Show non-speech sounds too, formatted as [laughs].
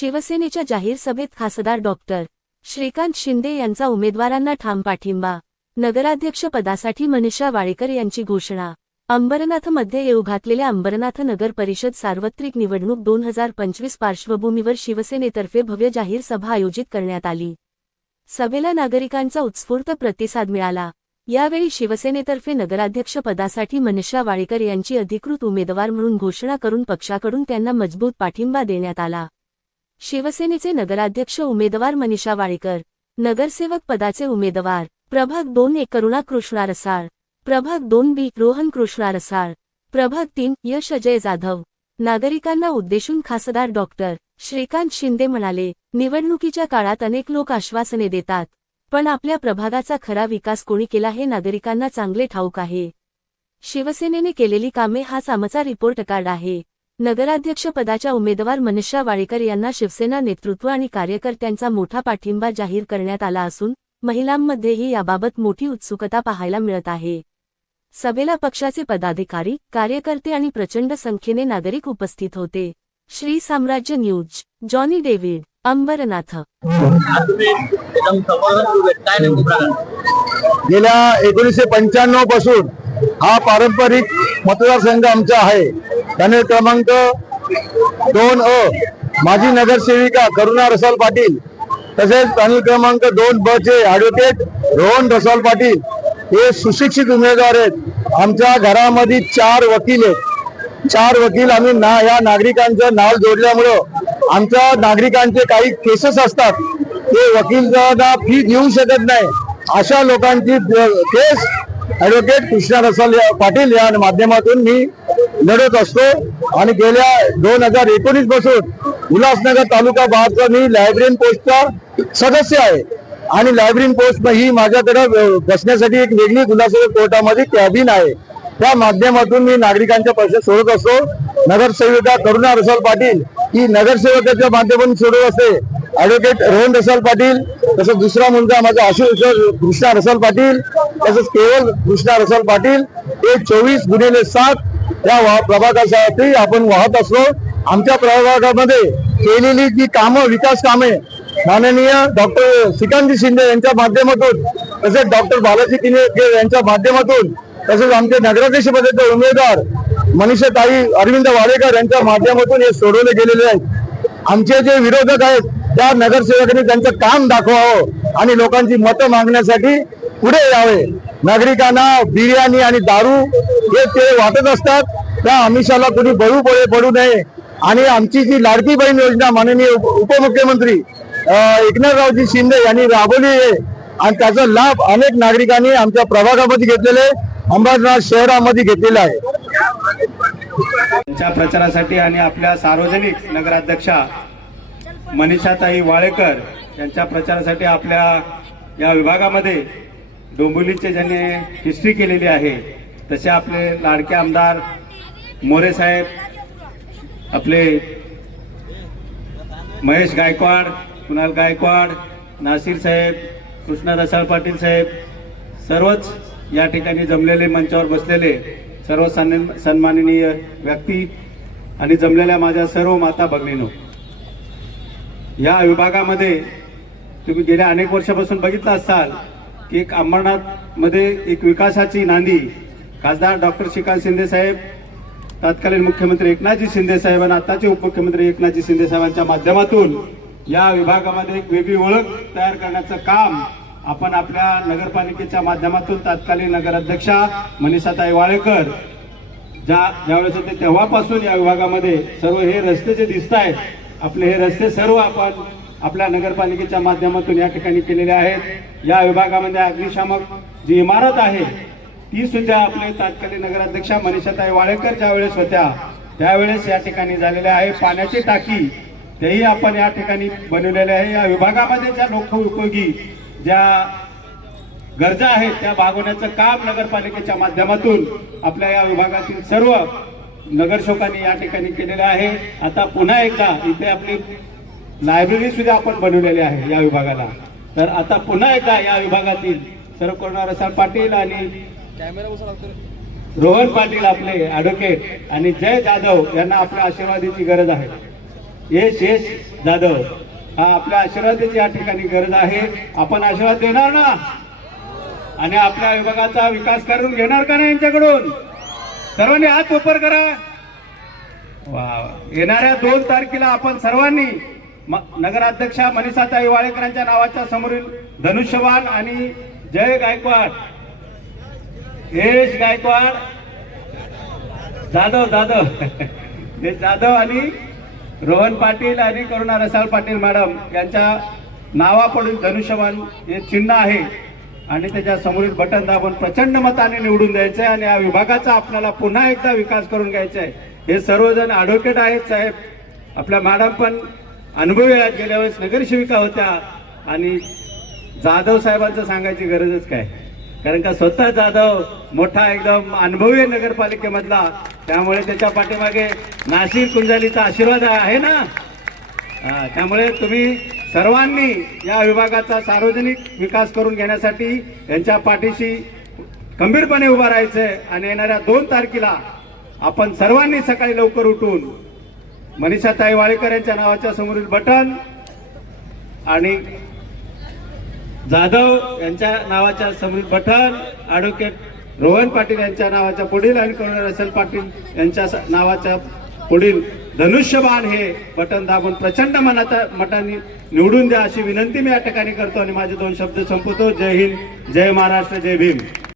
शिवसेनेच्या जाहीर सभेत खासदार डॉक्टर श्रीकांत शिंदे यांचा उमेदवारांना ठाम पाठिंबा. नगराध्यक्ष पदासाठी मनीषा वाळेकर यांची घोषणा. अंबरनाथमध्ये येऊ घातलेल्या अंबरनाथ नगर परिषद सार्वत्रिक निवडणूक दोन हजार पंचवीस पार्श्वभूमीवर शिवसेनेतर्फे भव्य जाहीर सभा आयोजित करण्यात आली. सभेला नागरिकांचा उत्स्फूर्त प्रतिसाद मिळाला. यावेळी शिवसेनेतर्फे नगराध्यक्ष पदासाठी मनीषा वाळेकर यांची अधिकृत उमेदवार म्हणून घोषणा करून पक्षाकडून त्यांना मजबूत पाठिंबा देण्यात आला. शिवसेनेचे नगराध्यक्ष उमेदवार मनीषा वाळेकर नगरसेवक पदाचे उमेदवार प्रभाग दोन एक करुणा कृष्णा रसाळ प्रभाग दोन बी रोहन कृष्णा रसाळ प्रभाग तीन यश अजय जाधव. नागरिकांना उद्देशून खासदार डॉक्टर श्रीकांत शिंदे म्हणाले निवडणुकीच्या काळात अनेक लोक आश्वासने देतात पण आपल्या प्रभागाचा खरा विकास कोणी केला हे नागरिकांना चांगले ठाऊक आहे. शिवसेनेने केलेली कामे हाच आमचा रिपोर्ट कार्ड आहे. नगराध्यक्षपदाच्या उमेदवार मनीषा वाळेकर यांना शिवसेना नेतृत्व आणि कार्यकर्त्यांचा मोठा पाठिंबा जाहीर करण्यात आला असून महिलांमध्येही याबाबत मोठी उत्सुकता पाहायला मिळत आहे. सभेला पक्षाचे पदाधिकारी कार्यकर्ते आणि प्रचंड संख्येने नागरिक उपस्थित होते. श्री साम्राज्य न्यूज जॉनी डेव्हिड अंबरनाथ. गेल्या एकोणीसशे पंच्याण्णवपासून हा पारंपरिक मतदारसंघ आमचा आहे. त्याने क्रमांक दोन अ. माजी नगरसेविका करुणा रसाल पाटील. तसेच पॅनल क्रमांक दोन ब चे ॲडव्होकेट रोहन रसाल पाटील. हे सुशिक्षित उमेदवार आहेत. आमच्या घरामध्ये चार वकील आहेत. चार वकील आम्ही ना या नागरिकांचं नाव जोडल्यामुळं आमच्या नागरिकांचे काही केसेस असतात. ते वकील फी देऊ शकत नाही. अशा लोकांची केस ॲडव्होकेट कृष्णा रसाल या- पाटील या माध्यमातून मी लढत असतो आणि गेल्या दोन हजार एकोणीसपासून उल्हासनगर तालुका बादचा मी लायब्ररीन पोस्टचा सदस्य आहे. आणि लायब्ररीन पोस्ट ही माझ्याकडे बसण्यासाठी एक वेगळी उल्हासनगर कोर्टामध्ये कॅबिन आहे. त्या माध्यमातून मी नागरिकांच्या पैसे सोडत असतो. नगरसेविका करुणा रसाल पाटील ही नगरसेवकाच्या माध्यमातून सोडत असते. ऍडव्होकेट रोहन रसाल पाटील तसंच दुसरा मुलगा माझा आशुष कृष्णा रसाल पाटील तसंच केवल कृष्णा रसाल पाटील हे चोवीस गुन्हेले सात या प्रभागासाठी आपण वाहत असलो आमच्या प्रभागामध्ये केलेली जी कामं विकास कामे माननीय डॉक्टर श्रीकांतजी शिंदे यांच्या माध्यमातून तसेच डॉक्टर बालाजी किने यांच्या माध्यमातून तसेच आमचे नगराध्यक्ष पदाचे उमेदवार मनीषा ताई अरविंद वाडेकर यांच्या माध्यमातून हे सोडवले गेलेले आहेत. आमचे जे विरोधक आहेत त्या नगरसेवकांनी त्यांचं काम दाखवावं आणि लोकांची मतं मागण्यासाठी पुढे यावे. नागरिकांना बिर्याणी आणि दारू हे ते वाटत असतात. त्या आमिषाला कोणी बळू पळे पडू नये. आणि आमची जी लाडकी बहीण योजना माननीय उपमुख्यमंत्री एकनाथरावजी शिंदे यांनी राबवली आहे. आणि त्याचा लाभ अनेक नागरिकांनी आमच्या प्रभागामध्ये घेतलेले अंबरनाथ शहरामध्ये घेतलेला आहे. त्यांच्या प्रचारासाठी आणि आपल्या सार्वजनिक नगराध्यक्षा मनीषाताई वाळेकर यांच्या प्रचारासाठी आपल्या या विभागामध्ये डोंबिवलीचे ज्यांनी हिस्ट्री केलेली आहे तसे आपले लाडके आमदार मोरे साहेब आपले महेश गायकवाड कुणाल गायकवाड नासिर साहेब कृष्णा रसाळ पाटील साहेब सर्वच या ठिकाणी जमलेले मंचावर बसलेले सर्व सन्मान सन्माननीय व्यक्ती आणि जमलेल्या माझ्या सर्व माता भगिनीनो या विभागामध्ये तुम्ही गेल्या अनेक वर्षापासून बघितलं असाल की एक अंबरनाथमध्ये एक विकासाची नांदी. खासदार डॉक्टर श्रीकांत शिंदे साहेब तत्कालीन मुख्यमंत्री एकनाथजी शिंदे साहेब आणि आताचे उपमुख्यमंत्री एकनाथजी शिंदे साहेबांच्या माध्यमातून या विभागामध्ये एक वेगळी ओळख तयार करण्याचं काम आपण आपल्या नगरपालिकेच्या माध्यमातून तत्कालीन नगराध्यक्षा मनीषाताई वाळेकर ज्या ज्यावेळेस होते तेव्हापासून या विभागामध्ये सर्व हे रस्ते जे दिसत आहेत आपले हे रस्ते सर्व आपण आपल्या नगरपालिकेच्या माध्यमातून या ठिकाणी केलेले आहेत. या विभागामध्ये अग्निशामक जी इमारत आहे ती सुद्धा आपले तात्कालीन नगराध्यक्षा मनीषाताई वाळेकर ज्यावेळेस होत्या त्यावेळेस या ठिकाणी झालेल्या आहे. पाण्याची टाकी तेही आपण या ठिकाणी बनवलेले आहे. या विभागामध्ये ज्या लोक उपयोगी ज्या गरजा आहेत त्या भागवण्याचं काम नगरपालिकेच्या माध्यमातून आपल्या या विभागातील सर्व नगरसेवकांनी या ठिकाणी केलेले आहे. आता पुन्हा एकदा इथे आपली लायब्ररी सुद्धा आपण बनवलेली आहे या विभागाला. तर आता पुन्हा एकदा या विभागातील सर्व करुणा रसाळ पाटील आणि रोहन पाटील आपले ऍडव्होकेट आणि जय जाधव यांना आपल्या आशीर्वादाची गरज आहे. यश यश जाधव. हा आपल्या आशीर्वादाची या ठिकाणी गरज आहे. आपण आशीर्वाद देणार ना? आणि आपल्या विभागाचा विकास करून घेणार का नाही यांच्याकडून? सर्वांनी हात उपर करा. वा. येणाऱ्या दोन तारखेला आपण सर्वांनी नगराध्यक्षा मनीषाताई वाळेकरांच्या नावाच्या समोरील धनुष्यवान आणि जय गायकवाड. यश गायकवाड. जाधव जाधव. [laughs] हे जाधव आणि रोहन पाटील आणि करुणा रसाळ पाटील मॅडम यांच्या नावापुढील धनुष्यबाण हे चिन्ह आहे आणि त्याच्या समोरील बटन दाबून प्रचंड मताने निवडून द्यायचं आहे आणि या विभागाचा आपल्याला पुन्हा एकदा विकास करून घ्यायचा आहे हे सर्वजण ॲडव्होकेट आहेत साहेब. आपल्या मॅडम पण अनुभवी आहेत गेल्या वेळेस नगरसेविका होत्या आणि जाधव साहेबांचं सांगायची गरजच काय? कारण का स्वतः जाधव मोठा एकदम अनुभवी आहे नगरपालिकेमधला त्यामुळे त्याच्या पाठीमागे नाशिक कुंजालीचा आशीर्वाद आहे ना? त्यामुळे तुम्ही सर्वांनी या विभागाचा सार्वजनिक विकास करून घेण्यासाठी यांच्या पाठीशी खंबीरपणे उभं राहायचंय आणि येणाऱ्या दोन तारखेला आपण सर्वांनी सकाळी लवकर उठून मनीषाताई वाळेकर यांच्या नावाच्या समोरील बटन. आणि जाधव यांच्या नावाच्या समोरील बटन. ॲडव्होकेट रोहन पाटील यांच्या नावाच्या पुढील आणि कर्नल रसल पाटील यांच्या स- नावाच्या पुढील धनुष्यबाण हे बटन दाबून प्रचंड मनाचा मटाने निवडून द्या अशी विनंती मी या ठिकाणी करतो आणि माझे दोन शब्द संपवतो. जय हिंद जय महाराष्ट्र जय भीम.